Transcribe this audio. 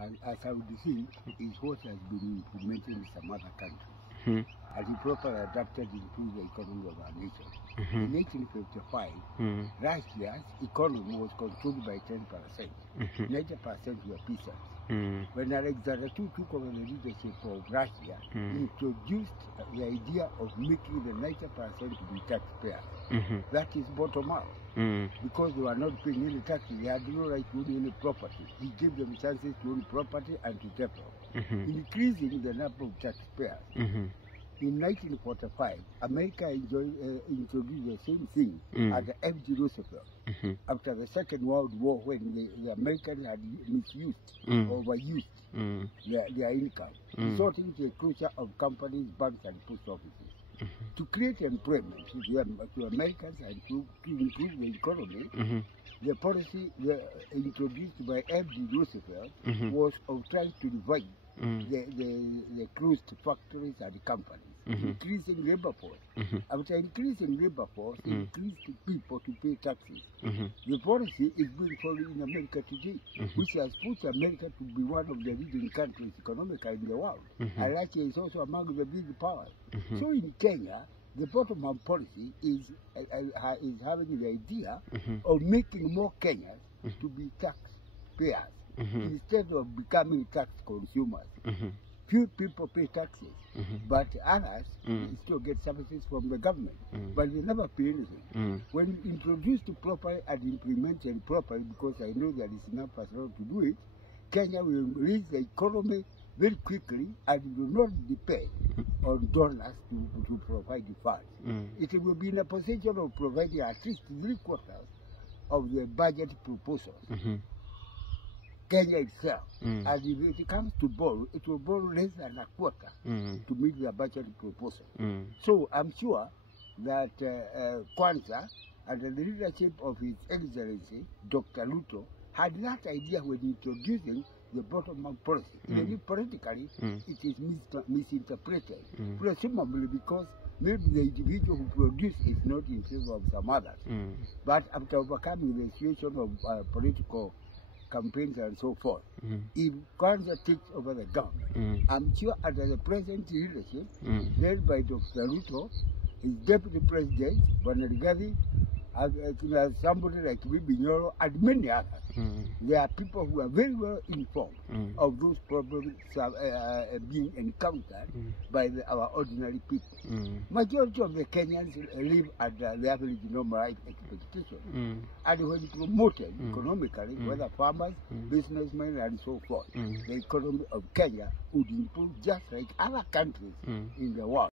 and as I would think, is what has been implemented in some other countries. And it properly adapted into the economy of our nation. In 1855, Russia's economy was controlled by 10%. 90% were peasants. When Alexander II took over the leadership of Russia, he introduced the idea of making the 90% to be taxpayers. That is bottom up. Because they were not paying any taxes, they had no right to own any property. He gave them chances to own property and to develop, increasing the number of taxpayers. In 1945, America introduced the same thing under F.G. Roosevelt. After the Second World War, when the Americans had misused, overused their income, resulting to the closure of companies, banks, and post offices. To create employment to Americans and to improve the economy, the policy introduced by F.G. Roosevelt was of trying to divide the closed factories and companies, increasing labor force. After increasing labor force, increased people to pay taxes. The policy is being followed in America today, which has put America to be one of the leading countries economically in the world. And Russia is also among the big powers. So in Kenya, the bottom-up policy is having the idea of making more Kenyans to be taxpayers instead of becoming tax consumers. Few people pay taxes, but others still get services from the government, but they never pay anything. When introduced properly and implemented properly, because I know there is enough personnel to do it, Kenya will raise the economy very quickly and will not depend on donors to provide the funds. It will be in a position of providing at least 3/4 of the budget proposals. Kenya itself, and if it comes to borrow, it will borrow less than 1/4 to meet the budget proposal. So I'm sure that Kwanzaa, under the leadership of His Excellency Dr. Ruto, had that idea when introducing the bottom-up policy. Even if politically it is misinterpreted, presumably because maybe the individual who produced is not in favor of some others. But after overcoming the situation of political campaigns and so forth, if Kwanzaa takes over the government, I'm sure under the present leadership, led by Dr. Ruto, his deputy president, Banarigadi, somebody like Bibi Nyoro, and many others, there are people who are very well informed of those problems being encountered by our ordinary people. Majority of the Kenyans live at the average normal life expectation, and when promoted economically, whether farmers, businessmen, and so forth, the economy of Kenya would improve just like other countries in the world.